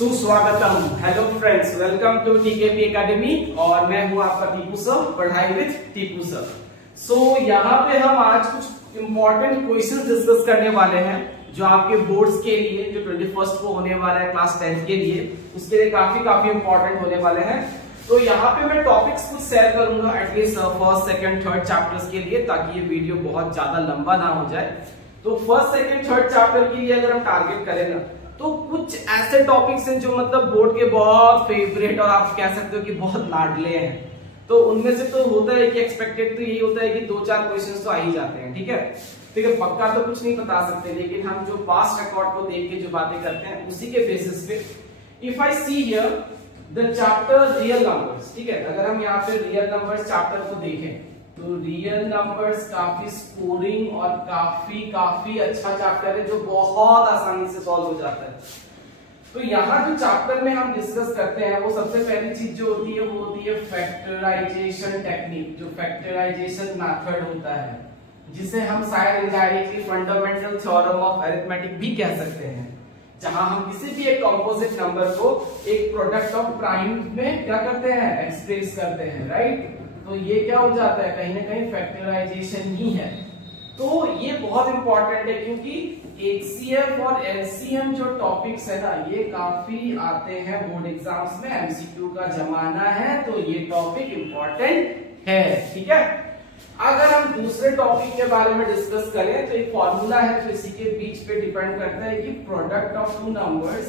सुस्वागतम। Hello friends, welcome to TKP academy और मैं हूं आपका टीपू सर, पढ़ाई विद टीपू सर। सो यहाँ पे हम आज कुछ इंपॉर्टेंट क्वेश्चंस डिस्कस करने वाले हैं जो आपके बोर्ड्स के लिए, जो 21 को होने वाला है क्लास 10 के लिए, उसके लिए काफी इंपॉर्टेंट होने वाले हैं। तो यहाँ पे मैं टॉपिक्स कुछ शेयर करूंगा at least first, second, third chapters के लिए, ताकि ये वीडियो बहुत ज्यादा लंबा ना हो जाए। तो फर्स्ट, सेकंड, थर्ड चैप्टर के लिए अगर हम टारगेट करें ना, तो कुछ ऐसे टॉपिक्स हैं जो मतलब बोर्ड के बहुत फेवरेट और आप कह सकते हो कि बहुत लाडले हैं। तो उनमें से तो होता है कि एक्सपेक्टेड तो यही होता है कि 2-4 क्वेश्चंस तो आ ही जाते हैं। ठीक है, पक्का तो कुछ नहीं बता सकते, लेकिन हम जो पास्ट रिकॉर्ड को देख के जो बातें करते हैं उसी के बेसिस पे, if I see here the chapter real numbers, ठीक है, अगर हम यहाँ पे रियल नंबर्स चैप्टर को देखें तो रियल नंबर्स काफी स्कोरिंग और काफी अच्छा चैप्टर है जो बहुत आसानी से सॉल्व हो जाता है। तो यहाँ जो चैप्टर में हम डिस्कस करते हैं वो सबसे पहली चीज जो होती है वो होती है फैक्टराइजेशन टेक्निक, जो फैक्टराइजेशन मेथड होता है, जिसे हम शायद indirectly fundamental theorem of arithmetic भी कह सकते हैं, जहां हम किसी भी एक कंपोजिट नंबर को एक प्रोडक्ट ऑफ प्राइम में क्या करते हैं, एक्सप्रेस करते हैं, राइट। तो ये क्या हो जाता है, कहीं ना कहीं फैक्टराइजेशन ही है। तो ये बहुत इंपॉर्टेंट है क्योंकि एचसीएफ और एलसीएम जो टॉपिक्स है ना, ये काफी आते हैं बोर्ड एग्जाम्स में, एमसीक्यू का जमाना है, तो ये टॉपिक इंपॉर्टेंट है। ठीक है, अगर हम दूसरे टॉपिक के बारे में डिस्कस करें तो एक फॉर्मूला है जो इसी के बीच पे डिपेंड करता है कि product of two numbers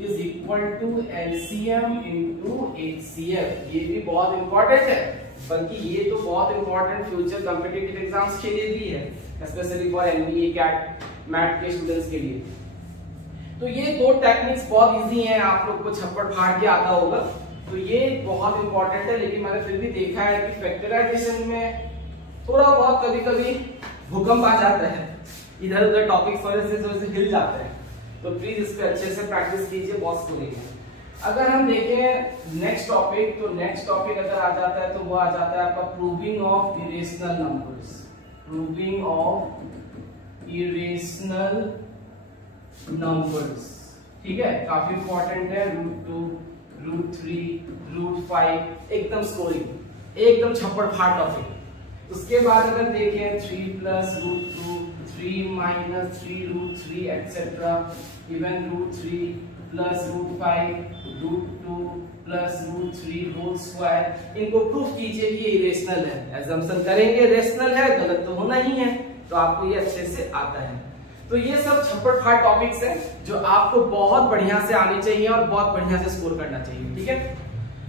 is equal to LCM into HCF. ये भी बहुत इंपॉर्टेंट है, बल्कि ये तो बहुत इंपॉर्टेंट फ्यूचर कॉम्पिटिटिव एग्जाम्स के लिए भी है, specially for NBA, CAT, MAT के स्टूडेंट्स के लिए। तो ये दो टेक्निक्स बहुत इजी हैं, आप लोग को छप्पड़ फाड़ के आता होगा, तो ये बहुत इंपॉर्टेंट है। लेकिन मैंने फिर भी देखा है कि फैक्टराइजेशन में थोड़ा बहुत कभी भूकंप आ जाता है, इधर उधर टॉपिक्स थोड़े से हिल जाते हैं, तो प्लीज इस पे अच्छे से प्रैक्टिस कीजिए, बहुत स्कोरिंग है। अगर हम देखें नेक्स्ट टॉपिक, तो नेक्स्ट टॉपिक अगर आ जाता है तो वो आ जाता है आपका proving of irrational numbers, proving of irrational numbers. ठीक है, काफी इंपॉर्टेंट है, √2, √3, √5, एकदम स्कोरिंग, एकदम छप्पड़ फाड़ टॉपिक। उसके बाद अगर देखें 3 + √2, 3 - 3√3 एक्सेट्रा, इवन √3 + √5, √2 + √3 होल स्क्वायर, इनको प्रूफ कीजिए कि ये रेशनल है। एजम्पशन करेंगे रेशनल है, गलत तो होना ही है, तो आपको ये अच्छे से आता है। तो ये सब छप्पड़ फाड़ टॉपिक्स हैं जो आपको बहुत बढ़िया से आनी चाहिए और बहुत बढ़िया से स्कोर करना चाहिए। ठीक है,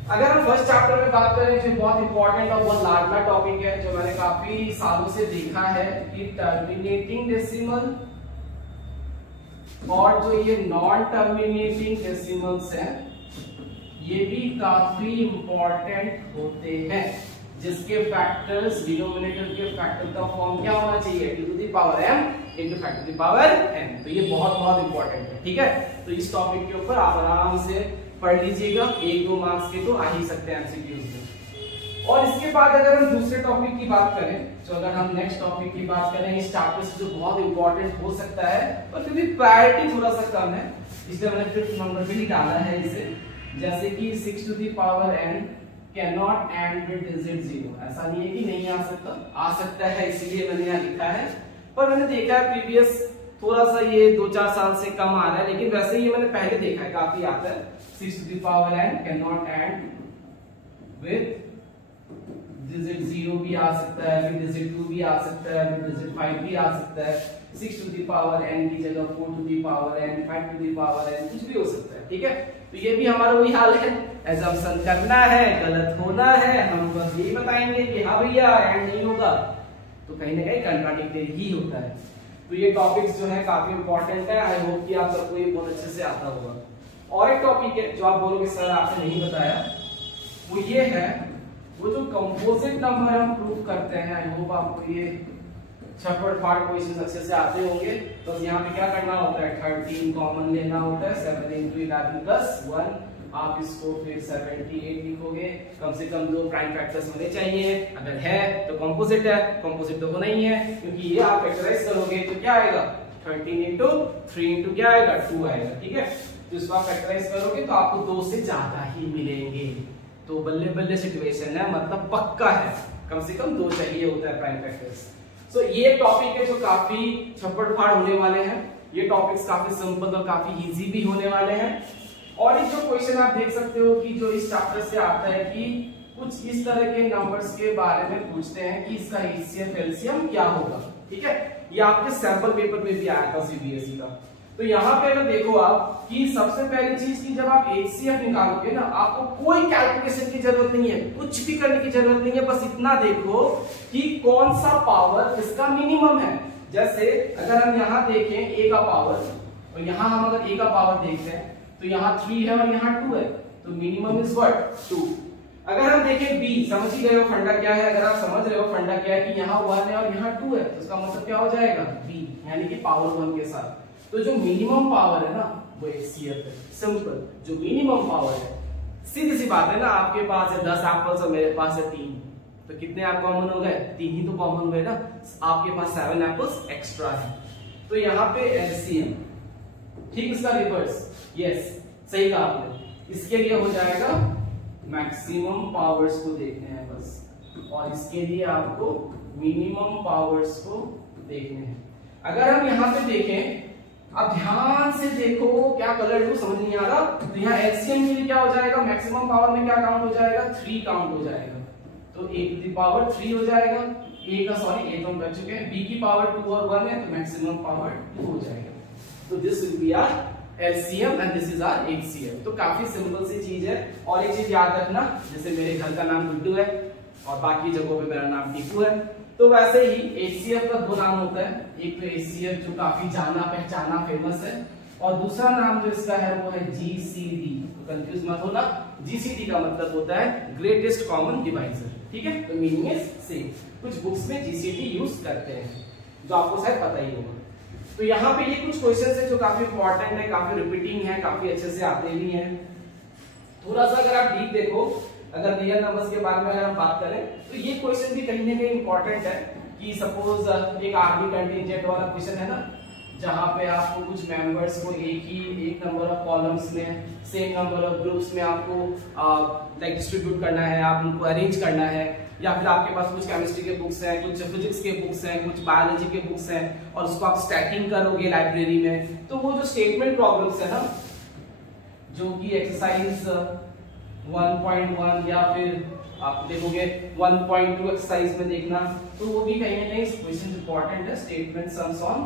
अगर हम फर्स्ट चैप्टर में बात करें जो बहुत इंपॉर्टेंट और बहुत लाडला टॉपिक है, जो मैंने काफी सालों से देखा है कि टर्मिनेटिंग डेसिमल और जो ये नॉन टर्मिनेटिंग डेसिमल्स हैं, ये भी काफी इंपॉर्टेंट होते हैं, जिसके फैक्टर्स, डिनोमिनेटर के फैक्टर का फॉर्म क्या होना चाहिए, t⁻m into n। तो ये बहुत इंपॉर्टेंट है। ठीक है, तो इस टॉपिक के ऊपर आप आराम से पढ़ लीजिएगा, 1-2 मार्क्स के तो आ ही सकते हैं एमसीक्यूज में। और इसके बाद अगर हम दूसरे टॉपिक की बात करें, तो अगर हम नेक्स्ट टॉपिक की बात करें इस चैप्टर से जो बहुत इंपॉर्टेंट हो सकता है, पर फिर भी प्रायोरिटी थोड़ा सा कम है, इसलिए मैंने 5th नंबर पे ही डाला है इसे, जैसे कि 6⁻n cannot end with digit 0। ऐसा नहीं है कि नहीं आ सकता, आ सकता है, इसीलिए मैंने यहाँ लिखा है। पर मैंने देखा है प्रीवियस थोड़ा सा ये 2-4 साल से कम आ रहा है, लेकिन वैसे ये मैंने पहले देखा है, काफी आता है। 6⁻n cannot end with digit 0 भी आ सकता है, with digit 2 भी आ सकता है, with digit 5 भी आ सकता है। 6⁻n की जगह 4⁻n, 5⁻n, कुछ भी हो सकता है। ठीक है, तो ये भी हमारा वही हाल है, एजम्पशन करना है, गलत होना है, हम बस यही बताएंगे कि हाँ भैया एंड नहीं होगा, तो कहीं ना कहीं कंट्राडिक्टरी ही होता है। तो ये टॉपिक्स जो है काफी इंपॉर्टेंट है, आई होप कि आप सबको ये बहुत अच्छे से आता होगा। और एक टॉपिक है जो आप बोलोगे सर आपने नहीं बताया, वो ये है, वो जो कंपोजिट नंबर हम प्रूव करते हैं, आई होप आपको ये छप्पड़ फाड़ क्वेश्चन अच्छे से आते होंगे। तो यहाँ पे क्या करना होता है, 13 कॉमन लेना होता है, 7 × 11 + 1, आप इसको फिर 78 लिखोगे, कम से कम 2 प्राइम फैक्टर्स होने चाहिए, अगर है तो कंपोजिट है, कंपोजिट तो होना ही है, क्योंकि ये आप फैक्टराइज करोगे तो क्या आएगा, 13 × 3 × क्या आएगा, 2 आएगा। ठीक है, तो इसको आप फैक्टराइज करोगे तो आपको 2 से ज्यादा ही मिलेंगे। तो बल्ले बल्ले सिचुएशन है, मतलब पक्का है, कम से कम 2 चाहिए होता है प्राइम फैक्टर्स। सो ये टॉपिक है जो काफी छप्पड़ फाड़ होने वाले हैं। ये टॉपिक्स काफी सिंपल और काफी इजी भी होने वाले हैं। और एक जो क्वेश्चन आप देख सकते हो कि जो इस चैप्टर से आता है कि कुछ इस तरह के नंबर्स के बारे में पूछते हैं कि इसका HCF LCM क्या होगा। ठीक है, ये आपके सैंपल पेपर में भी आया था CBSE का। तो यहाँ पे अगर देखो आप कि सबसे पहली चीज की जब आप HCF निकालोगे ना, आपको कोई कैलकुलेशन की जरूरत नहीं है, कुछ भी करने की जरूरत नहीं है। बस इतना देखो कि कौन सा पावर इसका मिनिमम है। जैसे अगर हम यहाँ देखें A का पावर, और यहाँ हम अगर A का पावर देखते हैं तो यहाँ 3 है और यहाँ 2 है, तो मिनिमम इज व्हाट 2। अगर हम देखें B, समझ ही गए हो फंडा क्या है। अगर आप समझ रहे हो फंडा क्या है कि यहाँ 1 है और यहाँ 2 है, तो इसका मतलब क्या हो जाएगा B, यानी कि पावर 1 के साथ। तो जो मिनिमम पावर है ना वो HCF है। सिंपल, जो मिनिमम पावर है, सीधी सी बात है ना, आपके पास है 10 एप्पल्स और मेरे पास है 3, तो कितने आप कॉमन हो गए? 3 ही तो कॉमन हुए ना। आपके पास 7 एप्पल्स एक्स्ट्रा है, तो यहाँ पे LCM, ठीक इसका रिवर्स, यस सही कहा आपने। इसके लिए हो जाएगा मैक्सिमम पावर्स को देखने हैं बस, और इसके लिए आपको मिनिमम पावर्स को देखने हैं। अगर हम यहाँ पे देखें, अब ध्यान से देखो, क्या कलर लूं समझ नहीं आ रहा, तो यहाँ LCM के लिए क्या हो जाएगा, मैक्सिमम पावर में क्या काउंट हो जाएगा, 3 काउंट हो जाएगा, तो A टू द पावर 3 हो जाएगा। A तो हम कर चुके हैं, B की पावर 2 और 1 है, तो मैक्सिमम पावर 2 हो जाएगा। तो this will be our LCM and this is our HCF। तो काफी सिंपल सी चीज है। और एक चीज याद रखना, जैसे मेरे घर का नाम गुड्डू है और बाकी जगहों पे मेरा नाम टीपू है, तो वैसे ही HCF का 2 नाम होता है। एक तो HCF जो काफी जाना पहचाना फेमस है, और दूसरा नाम जो इसका है वो है GCD। तो कंफ्यूज मत होना, GCD का मतलब होता है ग्रेटेस्ट कॉमन डिवाइजर। ठीक है, तो मीनिंग इज सेम। कुछ बुक्स में GCD यूज करते हैं, जो आपको शायद पता ही होगा। तो यहाँ पे ये कुछ क्वेश्चन है जो काफी इंपॉर्टेंट है, काफी रिपीटिंग है, काफी अच्छे से आते भी हैं। थोड़ा सा अगर आप डीप देखो, अगर रियल नंबर्स के बारे में अगर हम बात करें, तो ये क्वेश्चन भी कहीं ना कहीं इंपॉर्टेंट है। कि सपोज एक आर्मी कंटिजेंट वाला क्वेश्चन है ना, जहां पे आपको कुछ मेंबर्स को एक नंबर ऑफ कॉलम्स में, सेम नंबर ऑफ ग्रुप्स में आपको लाइक डिस्ट्रीब्यूट करना है, आप उनको अरेंज करना है। या फिर आपके पास कुछ केमिस्ट्री के बुक्स हैं, कुछ फिजिक्स के बुक्स हैं, कुछ बायोलॉजी के बुक्स हैं, और उसको आप स्टैकिंग करोगे लाइब्रेरी में, तो वो जो स्टेटमेंट प्रॉब्लम्स है ना, जो कि एक्सरसाइज 1.1 या फिर आप देखोगे 1.2 एक्सरसाइज में देखना, तो वो भी कहीं ना कहीं क्वेश्चन इंपॉर्टेंट है। Statement sums on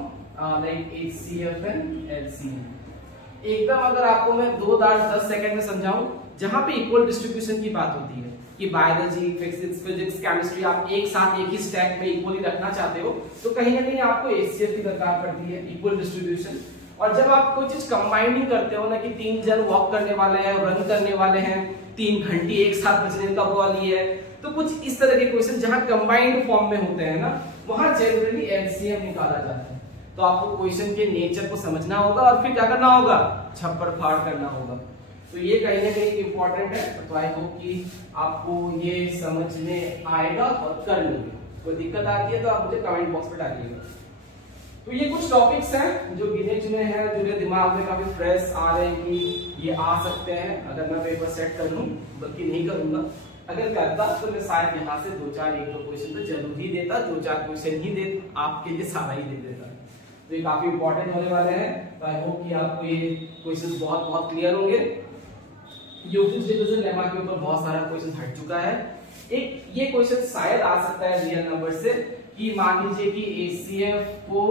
like HCF and LCM। एकदम अगर आपको मैं 10 सेकंड में समझाऊं, जहां पे इक्वल डिस्ट्रीब्यूशन की बात होती है कि बायोलॉजी, फिजिक्स, केमिस्ट्री आप एक साथ एक ही स्टैक में इक्वली रखना चाहते हो, तो कहीं ना कहीं आपको HCF की दरकार पड़ती है, इक्वल डिस्ट्रीब्यूशन। और जब आप कोई चीज कंबाइनिंग करते हो ना, कि 3 जन वॉक करने वाले हैं और रन करने वाले हैं, 3 घंटी एक साथ बचने का वो वाली है, तो कुछ इस तरह के क्वेश्चन जहां कंबाइंड फॉर्म में होते हैं ना, वहां जनरली LCM निकाला जाता है। तो आपको क्वेश्चन के नेचर को समझना होगा और फिर क्या करना होगा, छप्पड़ फाड़ करना होगा। तो ये कहीं ना कहीं इंपॉर्टेंट है। तो आई होप कि आपको ये समझ में आएगा और कर लोगे। कोई दिक्कत आती है तो आप मुझे कमेंट बॉक्स में डालिएगा। तो ये कुछ टॉपिक्स हैं जो गिने चुने हैं, जो मेरे दिमाग में काफी फ्रेश आ रहे हैं कि ये आ सकते हैं अगर मैं पेपर सेट कर लूं, बल्कि नहीं करूंगा। अगर करता तो मैं शायद यहाँ से 2-4 1-2 क्वेश्चन तो जरूर ही देता, 2-4 क्वेश्चन ही देता, आपके लिए सारा ही दे देता। तो ये काफी इंपॉर्टेंट होने वाले हैं। तो आई होप कि आपको ये क्वेश्चन बहुत क्लियर होंगे। यूक्लिड डिवीजन लेमा के ऊपर बहुत सारा क्वेश्चन हट चुका है। एक ये क्वेश्चन शायद आ सकता है रियल नंबर से, कि मान लीजिए कि HCF को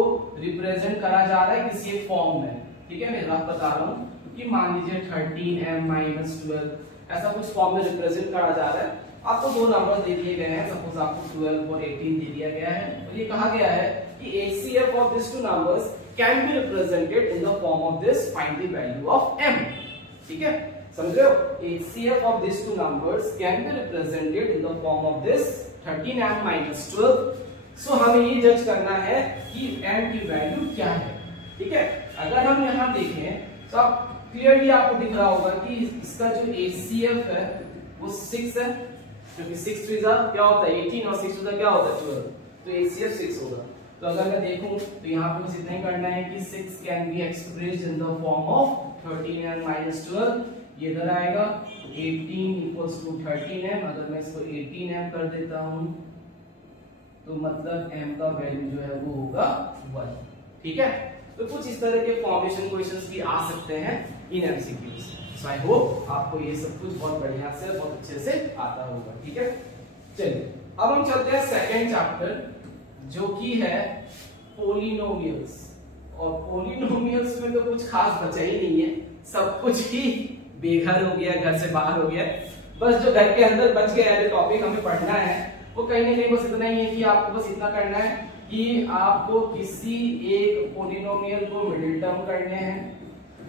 रिप्रेजेंट करा जा रहा है किसी एक फॉर्म में। ठीक है, मैं रफ बता रहा हूँ कि मान लीजिए 13m-12 ऐसा कुछ फॉर्म में रिप्रेजेंट करा जा रहा है। आपको 2 नंबर दे दिए गए हैं, सपोज आपको 12 और 18 दे दिया गया है, और ये कहा गया है कि HCF of this 2 numbers can be represented in the form of this, find the value of m। ठीक है, समझ रहे हो? HCF of these 2 numbers can be represented in the form of this 13m-12। सो हमें ये जज करना है कि m की वैल्यू क्या है। ठीक है, अगर हम यहाँ देखें तो आप क्लियरली आपको दिख रहा होगा कि इसका जो HCF है वो 6 है, क्योंकि 6 3 क्या होता है 18 और 6 2 क्या होता है 12, तो HCF 6 होगा। तो अगर मैं देखूं तो यहाँ पे बस इतना ही करना है कि 6 can be expressed in the form of 13m - 12, ये इधर आएगा 18 इक्वल्स टू 13m। अगर मैं इसको 18m कर देता हूं तो मतलब m का वैल्यू जो है वो होगा 1। ठीक है, तो कुछ इस तरह के फॉर्मेशन क्वेश्चंस भी आ सकते हैं इन एमसीक्यूज। सो आई होप आपको ये सब कुछ बहुत बढ़िया से बहुत अच्छे से आता होगा। ठीक है, चलिए अब हम चलते हैं सेकंड चैप्टर जो कि है पोलिनोमियल्स। और पोलिनोमियल्स में तो कुछ खास बचा ही नहीं है, सब कुछ ही बेघर हो गया, घर से बाहर हो गया। बस जो घर के अंदर बच गया है, जो टॉपिक हमें पढ़ना है वो कहीं ना कहीं बस इतना ही है कि आपको बस इतना करना है कि आपको किसी एक पोलिनोमियल को मिडिल टर्म करने हैं।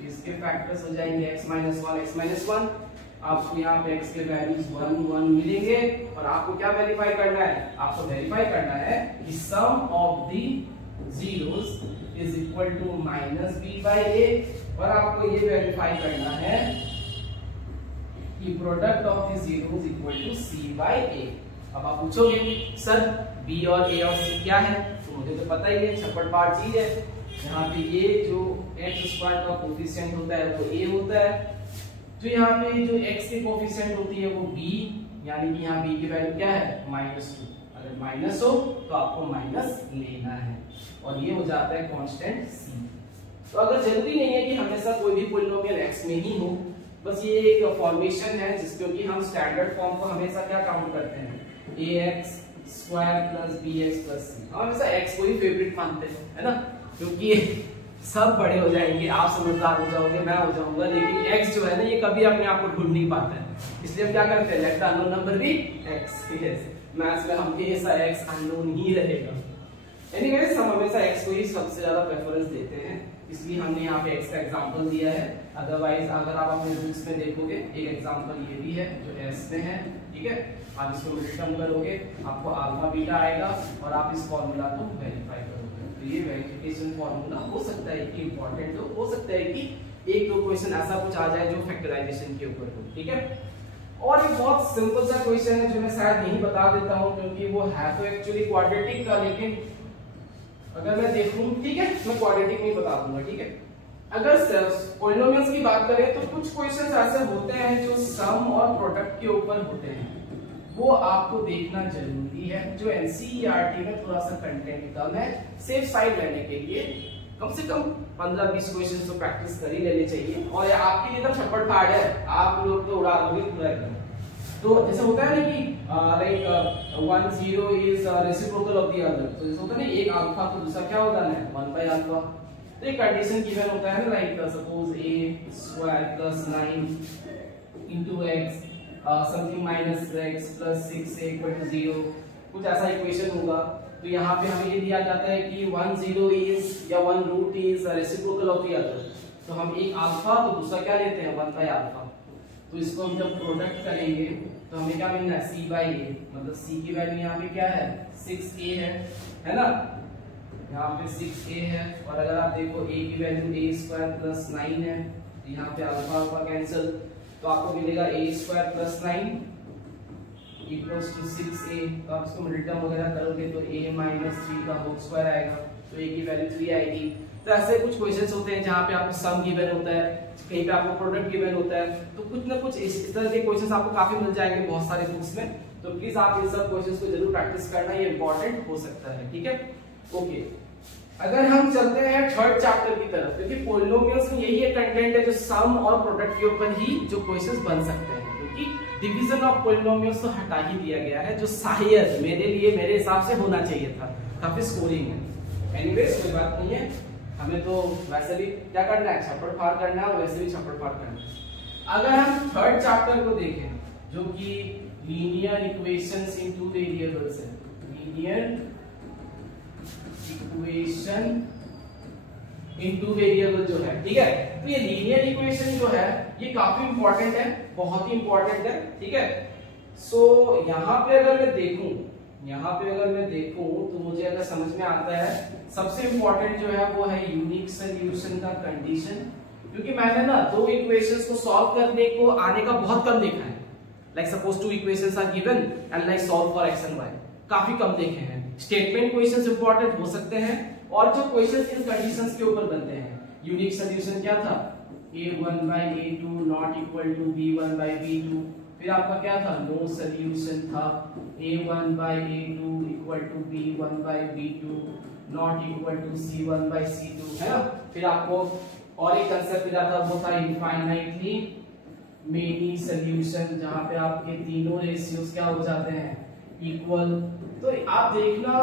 इसके फैक्टर्स हो जाएंगे x - 1 x - 1। आपको यहाँ पे x के वैल्यूज 1 1 मिलेंगे और आपको क्या वेरीफाई करना है, आपको वेरीफाई करना है कि sum of the zeros is equal to -b/a, और आपको ये वेरीफाई करना है कि product of the zeros equal to c/a। अब आप पूछोगे सर b और a और c क्या है, तो मुझे तो पता ही है, छप्पड़ चीज है। यहाँ पे ये जो x² का कोफिशिएंट होता है वो a होता है, जो यहाँ पे जो x की कोफिशिएंट होती है वो b, यानी कि यहाँ b की वैल्यू क्या है -2। अगर माइनस हो तो आपको माइनस लेना है और ये हो जाता है कांस्टेंट c। तो अगर जरूरी नहीं है कि हमेशा कोई भी पोलिनोमियल x में ही हो, बस ये एक फॉर्मेशन है जिसके हम स्टैंडर्ड फॉर्म को हमेशा क्या काउंट करते हैं, ax² + bx + c। हम हमेशा x को ही फेवरेट मानते हैं, है ना, क्योंकि सब बड़े हो जाएंगे, आप समझदार हो जाओगे, मैं हो जाऊंगा, लेकिन x जो है ना ये कभी अपने आप को ढूंढ नहीं पाता है। इसलिए हम क्या करते हैं, let the unknown number be x। Maths में हमेशा x अननोन ही रहेगा। एनीवेज हम हमेशा x को ही सबसे ज्यादा प्रेफरेंस देते हैं, इसलिए हमने यहाँ पे x का एग्जांपल दिया है। अदरवाइज अगर आप अपने रूल्स में देखोगे, एक एग्जांपल ये भी है जो s में है। ठीक है, आप इसको मिडिल टर्म करोगे, आपको अल्फा बीटा आएगा और आप इस फॉर्मूला को वेरीफाई करोगे। तो ये वेरिफिकेशन फॉर्मूला हो सकता है कि इंपॉर्टेंट हो सकता है कि एक दो क्वेश्चन ऐसा कुछ आ जाए जो फैक्टराइजेशन के ऊपर हो। ठीक है, और एक बहुत सिंपल सा क्वेश्चन है जो मैं शायद नहीं बता देता हूँ क्योंकि वो है तो एक्चुअली क्वाड्रेटिक का, लेकिन अगर मैं देखूं, ठीक है, मैं क्वाड्रेटिक नहीं बता दूंगा। ठीक है, अगर पॉलिनोमियल्स की बात करें तो कुछ क्वेश्चंस ऐसे होते हैं जो सम और प्रोडक्ट के ऊपर होते हैं, वो आपको देखना जरूरी है। जो एनसीईआरटी में थोड़ा सा कंटेंट कम है, सेफ साइड रहने के लिए कम से कम 15-20 क्वेश्चन तो प्रैक्टिस कर ही लेनी चाहिए। और आपके लिए तो छप्पड़ फाड़ है, आप लोग तो उड़ा दोगे पूरा एकदम। तो जैसे होता है ना कि like 1 0 is reciprocal of the other, तो जैसे होता है ना एक अल्फा तो दूसरा क्या होता है 1/अल्फा। तो एक कंडीशन गिवन होता है ना, like suppose a² + 9 * x something -x + 6a = 0, कुछ ऐसा इक्वेशन होगा। तो यहाँ पे हमें ये दिया जाता है कि 1 0 इज या 1 root is reciprocal of the other, तो हम एक अल्फा तो दूसरा क्या लेते हैं 1/अल्फा। तो इसको हम जब प्रोडक्ट करेंगे तो हमें क्या मिलना है c/a, मतलब c की वैल्यू यहाँ पे क्या है 6a है ना, यहाँ पे 6a है। और अगर आप देखो a की वैल्यू a² + 9 है, यहाँ पे अल्फा अल्फा कैंसिल, तो आपको मिलेगा a² + 9 = 6a। तो आप इसको मिडिल टर्म वगैरह करोगे तो a - 3 का होल स्क्वायर आएगा, तो a की वैल्यू 3 आएगी। तो ऐसे कुछ क्वेश्चंस होते हैं जहाँ पे आपको सम गिवन होता है, कहीं पे आपको प्रोडक्ट गिवन होता है, तो कुछ ना कुछ इस तरह के क्वेश्चंस आपको काफी मिल जाएंगे बहुत सारे बुक्स में। तो प्लीज आप इन सब क्वेश्चंस को जरूर प्रैक्टिस करना, ये इंपॉर्टेंट हो सकता है। ठीक है, ओके, अगर हम चलते हैं थर्ड चैप्टर की तरफ, क्योंकि पॉलिनोमियल्स में यही एक कंटेंट है जो सम और प्रोडक्ट के ऊपर ही जो क्वेश्चंस बन सकते हैं, क्योंकि डिवीजन ऑफ पॉलिनोमियल्स तो हटा ही दिया गया है, जो शायद मेरे हिसाब से होना चाहिए था, काफी स्कोरिंग है। एनीवेज कोई बात नहीं है, हमें तो वैसे भी क्या करना है, छप्पड़ फाड़ करना है, और वैसे भी छप्पड़ फाड़ करना है। अगर हम थर्ड चैप्टर को देखें जो कि linear equations in two variables है, linear equation in two variable जो है, ठीक है, तो ये लीनियर इक्वेशन जो है ये काफी इंपॉर्टेंट है, बहुत ही इंपॉर्टेंट है। ठीक है, सो यहाँ पे अगर मैं देखूं तो मुझे अगर समझ में आता है सबसे इंपॉर्टेंट जो है वो है यूनिक सॉल्यूशन का कंडीशन, क्योंकि मैंने ना दो इक्वेशंस को सॉल्व करने को आने का बहुत कम देखा है। Like suppose 2 equations are given and like solve for x and y, काफी कम देखे हैं। स्टेटमेंट क्वेश्चंस इंपॉर्टेंट हो सकते हैं, और जो क्वेश्चंस इन कंडीशंस के ऊपर बनते हैं। यूनिक सॉल्यूशन क्या था, a1/a2 not equal to b1/b2। फिर आपका क्या था, नो सॉल्यूशन था a1/a2 equal to b1/b2 not equal to c1/c2, है ना। फिर आपको और एक कंसेप्ट मिला था, वो था इनफाइनाइटली मेनी सॉल्यूशन, जहां पे आपके तीनों रेशियोज क्या हो जाते हैं, इक्वल। तो आप देखना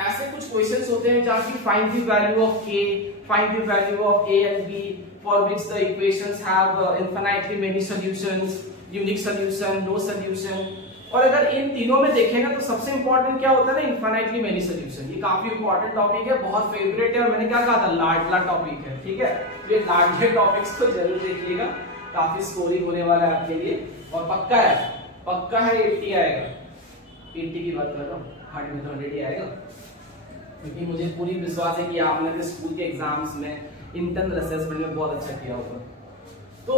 ऐसे कुछ क्वेश्चंस होते हैं जहां की find the value of k, find the value of a and b for which the equations have infinitely many solutions, unique solution, no solution। और अगर इन तीनों में देखें ना तो सबसे इंपॉर्टेंट क्या होता है ना, इनफाइनाइटली मेनी सॉल्यूशन। ये काफी इंपॉर्टेंट टॉपिक है, बहुत फेवरेट है, और मैंने क्या कहा था, लाडला टॉपिक है, ठीक है। ये लाडले टॉपिक्स को जरूर देखिएगा, काफी स्कोरिंग होने वाला है आपके लिए, और पक्का है 80 आएगा। 80 की बात कर रहा हूँ, 100 में तो 100 ही आएगा, क्योंकि मुझे पूरी विश्वास है कि आपने स्कूल के एग्जाम्स में, इंटरनल असेसमेंट में बहुत अच्छा किया होगा। तो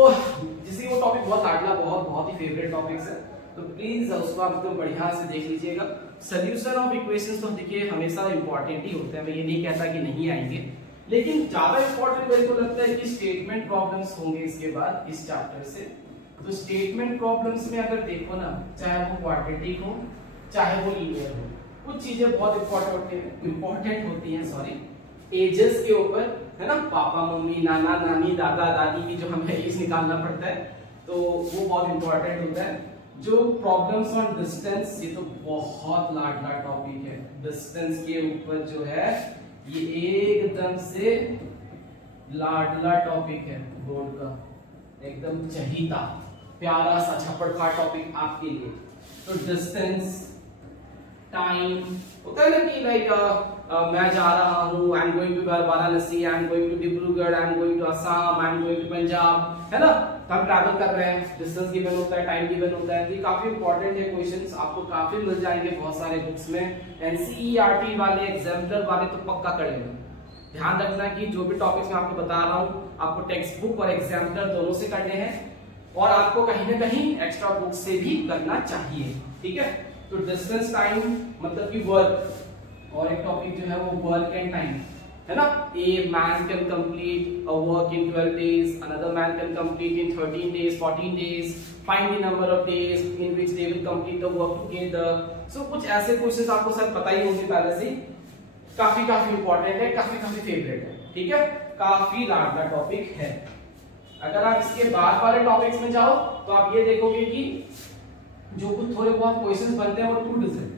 जिससे वो टॉपिक बहुत लाडला, बहुत ही फेवरेट टॉपिक्स है, तो प्लीज उसको आप एकदम बढ़िया से देख लीजिएगा। सोल्यूशन ऑफ इक्वेशंस तो देखिए हमेशा इंपॉर्टेंट ही होते हैं, मैं ये नहीं कहता कि नहीं आएंगे, लेकिन ज्यादा इंपॉर्टेंट मेरे को लगता है कि स्टेटमेंट प्रॉब्लम्स होंगे इसके बाद इस चैप्टर से। तो स्टेटमेंट प्रॉब्लम्स में अगर देखो ना, चाहे वो क्वाड्रेटिक हो चाहे वो लीनियर हो, कुछ चीजें बहुत इंपॉर्टेंट होती हैं, एजेस के ऊपर, है ना, पापा मम्मी नाना नानी दादा दादी की जो हमें एज निकालना पड़ता है, तो वो बहुत इंपॉर्टेंट होता है। जो प्रॉब्लम्स ऑन डिस्टेंस, ये तो बहुत लाडला टॉपिक है। डिस्टेंस के ऊपर जो है ये एकदम से लाडला टॉपिक है, बोर्ड का एकदम चहीता प्यारा सा छप्पड़फाड़ टॉपिक आपके लिए। तो डिस्टेंस, टाइम होता है ना कि लाइक मैं जा रहा हूँ, I am going to Varanasi, I am going to Dibrugarh, I am going to Assam, I am going to Punjab, है ना। हम ट्रैवल कर रहे हैं, डिस्टेंस गिवन होता है, टाइम गिवन होता है। ये काफी इंपॉर्टेंट है क्वेश्चंस, आपको काफी मिल जाएंगे बहुत सारे बुक्स में। एनसीईआरटी वाले, एग्जाम्पलर वाले तो पक्का कर लेना। ध्यान रखना कि जो भी टॉपिक्स मैं आपको बता रहा हूँ, आपको टेक्स्ट बुक और एग्जाम्पलर दोनों से करने हैं, और आपको कहीं ना कहीं एक्स्ट्रा बुक से भी करना चाहिए, ठीक है। तो डिस्टेंस, टाइम मतलब कि वर्क, और एक टॉपिक जो है वो वर्क एंड टाइम, है ना। A man can complete a work in 12 days, another man can complete in 13 days, 14 days. Find the number of days in which they will complete the work together. So कुछ ऐसे questions आपको शायद पता ही होंगे पहले से, काफी इंपॉर्टेंट है, काफी फेवरेट है, ठीक है। काफी लाडला टॉपिक है। अगर आप इसके बाद वाले टॉपिक्स में जाओ तो आप ये देखोगे कि जो कुछ थोड़े बहुत क्वेश्चंस बनते हैं वो 2 डिजिट,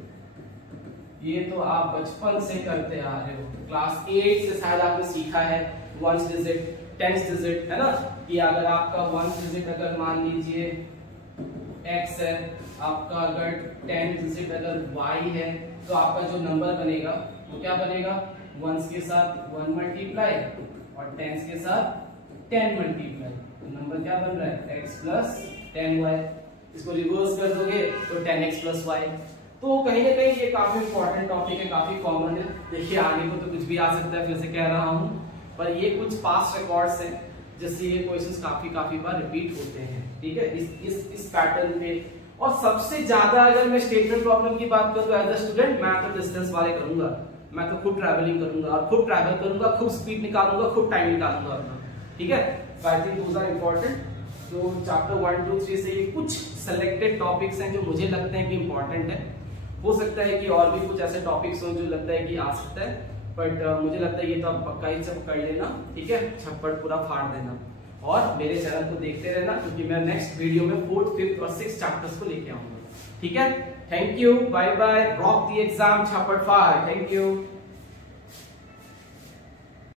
ये तो आप बचपन से करते आ रहे हो, क्लास 8 से शायद आपने सीखा है 1 डिजिट, 10 डिजिट, है ना। कि अगर आपका 1 डिजिट अगर मान लीजिए x है, आपका अगर 10 डिजिट अगर y है, तो आपका जो नंबर बनेगा वो क्या बनेगा, 1s के साथ 1 मल्टीप्लाई और 10s के साथ 10 मल्टीप्लाई, तो नंबर क्या बन रहा है, x प्लस 10y। इसको रिवर्स कर दोगे तो 10x प्लस y। तो कहीं ना कहीं ये काफी इंपॉर्टेंट टॉपिक है, काफी कॉमन है। देखिए आगे को तो कुछ भी आ सकता है, फिर से कह रहा हूँ, पर ये कुछ पास्ट रिकॉर्ड्स हैं जिससे ये क्वेश्चंस काफी बार रिपीट होते हैं, ठीक है, इस पैटर्न पे। और सबसे ज्यादा अगर मैं स्टेटमेंट प्रॉब्लम की बात करूँ एज अ स्टूडेंट, मैं तो डिस्टेंस वाले करूंगा, मैं तो खुद ट्रैवलिंग करूंगा, और खुद ट्रैवल करूंगा, खुद स्पीड निकालूंगा, खुद टाइम निकालूंगा अपना, ठीक है। I think those are important. जो चैप्टर 1, 2, 3 से ये कुछ सेलेक्टेड टॉपिक्स हैं जो मुझे लगते हैं कि इंपॉर्टेंट है। हो सकता है कि और भी कुछ ऐसे टॉपिक्स हों जो लगता है कि आ सकता है, बट मुझे लगता है ये तो आप पक्का ही सब कर लेना, ठीक है, छप्पड़ पूरा फाड़ देना, और मेरे चैनल को देखते रहना, क्योंकि मैं नेक्स्ट वीडियो में 4th, 5th और 6th चैप्टर्स को लेके आऊंगा, ठीक है। Thank you, bye bye, rock the exam, छप्पड़ फाड़, थैंक यू।